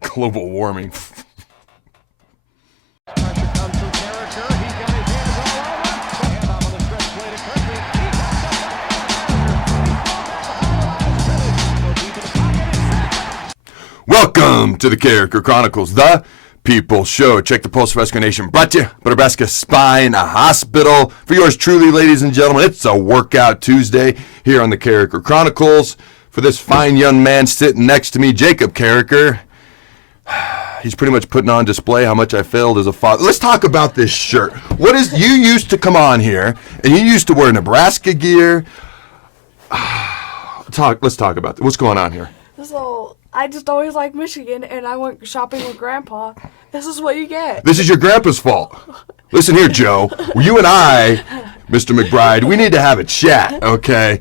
Global warming. Pressure comes from Carriker. He's got his hands all over. Handoff on the stretch play to Kirby. He Welcome to the Carriker Chronicles, the People's Show. Check the Pulse of Rescue Nation. Brought to you by Nebraska Spine Hospital. For yours truly, ladies and gentlemen, it's a Workout Tuesday here on the Carriker Chronicles. For this fine young man sitting next to me, Jacob Carriker. He's pretty much putting on display how much I failed as a father. Let's talk about this shirt. You used to come on here, and you used to wear Nebraska gear. Let's talk about that. What's going on here? So, I just always liked Michigan, and I went shopping with Grandpa. This is what you get. This is your grandpa's fault. Listen here, Joe. You and I, Mr. McBride, we need to have a chat, okay?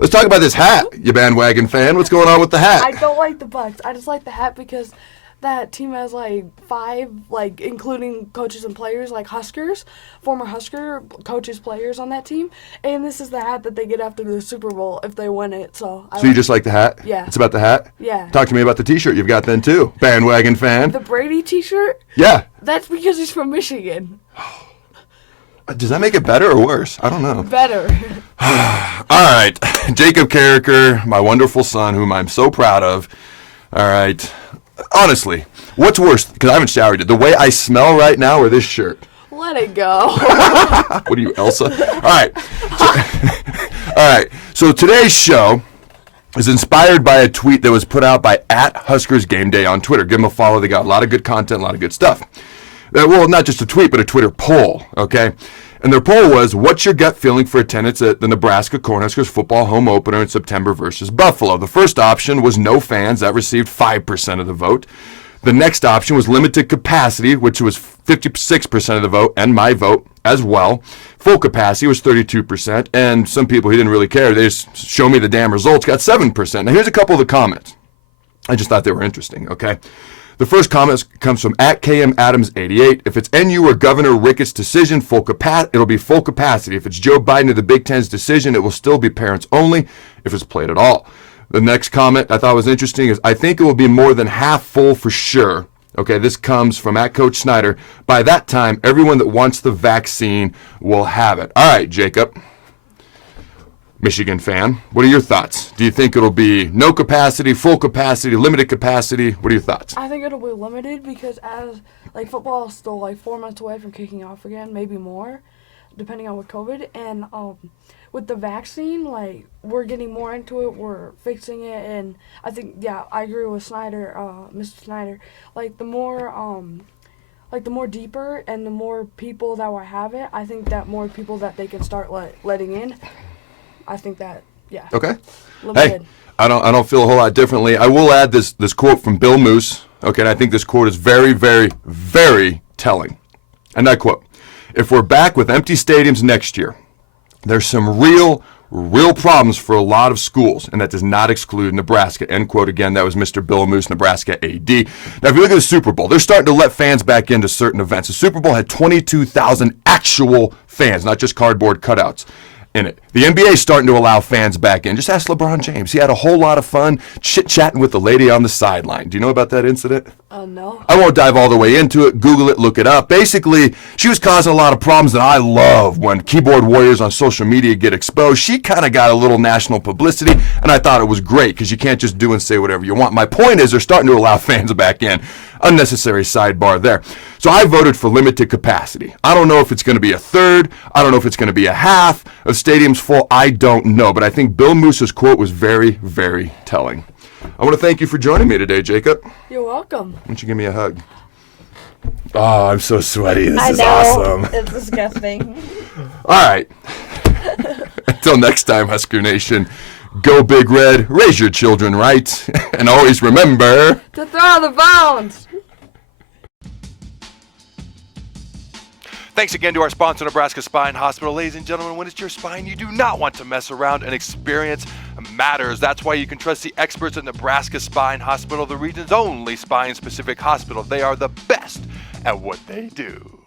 Let's talk about this hat, you bandwagon fan. What's going on with the hat? I don't like the Bucks. I just like the hat because that team has like 5, including coaches and players, like Huskers, former Husker coaches, players on that team. And this is the hat that they get after the Super Bowl if they win it. So you just like the hat? Yeah. It's about the hat? Yeah. Talk to me about the t-shirt you've got then too, bandwagon fan. The Brady t-shirt? Yeah. That's because he's from Michigan. Does that make it better or worse? I don't know. Better. All right. Jacob Carriker, my wonderful son, whom I'm so proud of. All right. Honestly, what's worse? Because I haven't showered yet. The way I smell right now or this shirt? Let it go. What are you, Elsa? All right. All right. So today's show is inspired by a tweet that was put out by @HuskersGameDay on Twitter. Give them a follow. They got a lot of good content, a lot of good stuff. Well, not just a tweet, but a Twitter poll, okay? And their poll was, what's your gut feeling for attendance at the Nebraska Cornhuskers football home opener in September versus Buffalo? The first option was no fans. That received 5% of the vote. The next option was limited capacity, which was 56% of the vote, and my vote as well. Full capacity was 32%, and some people who didn't really care, they just show me the damn results, got 7%. Now, here's a couple of the comments. I just thought they were interesting, okay? The first comment comes from @KMAdams88. If it's NU or Governor Ricketts' decision, it'll be full capacity. If it's Joe Biden or the Big Ten's decision, it will still be parents only if it's played at all. The next comment I thought was interesting is, I think it will be more than half full for sure. Okay, this comes from @Coach Snyder. By that time, everyone that wants the vaccine will have it. All right, Jacob. Michigan fan, what are your thoughts? Do you think it'll be no capacity, full capacity, limited capacity? What are your thoughts? I think it'll be limited because football is still 4 months away from kicking off again, maybe more, depending on with COVID. And with the vaccine, we're getting more into it, we're fixing it, and I think, yeah, I agree with Snyder, Mr. Snyder. The more deeper and the more people that will have it, I think that more people that they can start letting in. I think that, yeah. Okay. Limited. Hey, I don't feel a whole lot differently. I will add this quote from Bill Moose. Okay, and I think this quote is very, very, very telling. And I quote, if we're back with empty stadiums next year, there's some real problems for a lot of schools, and that does not exclude Nebraska. End quote again. That was Mr. Bill Moose, Nebraska AD. Now, if you look at the Super Bowl, they're starting to let fans back into certain events. The Super Bowl had 22,000 actual fans, not just cardboard cutouts in it. The NBA is starting to allow fans back in. Just ask LeBron James. He had a whole lot of fun chit-chatting with the lady on the sideline. Do you know about that incident? No. I won't dive all the way into it. Google it, look it up. Basically, she was causing a lot of problems that I love when keyboard warriors on social media get exposed. She kind of got a little national publicity, and I thought it was great because you can't just do and say whatever you want. My point is they're starting to allow fans back in. Unnecessary sidebar there. So I voted for limited capacity. I don't know if it's going to be a third. I don't know if it's going to be a half of stadiums full. I don't know. But I think Bill Moose's quote was very, very telling. I want to thank you for joining me today, Jacob. You're welcome. Why don't you give me a hug? Oh, I'm so sweaty. This is know. awesome. It's disgusting. All right. Until next time, Husker Nation, go Big Red, raise your children right, and always remember to throw the bones. Thanks again to our sponsor, Nebraska Spine Hospital. Ladies and gentlemen, when it's your spine, you do not want to mess around, and experience matters. That's why you can trust the experts at Nebraska Spine Hospital, the region's only spine-specific hospital. They are the best at what they do.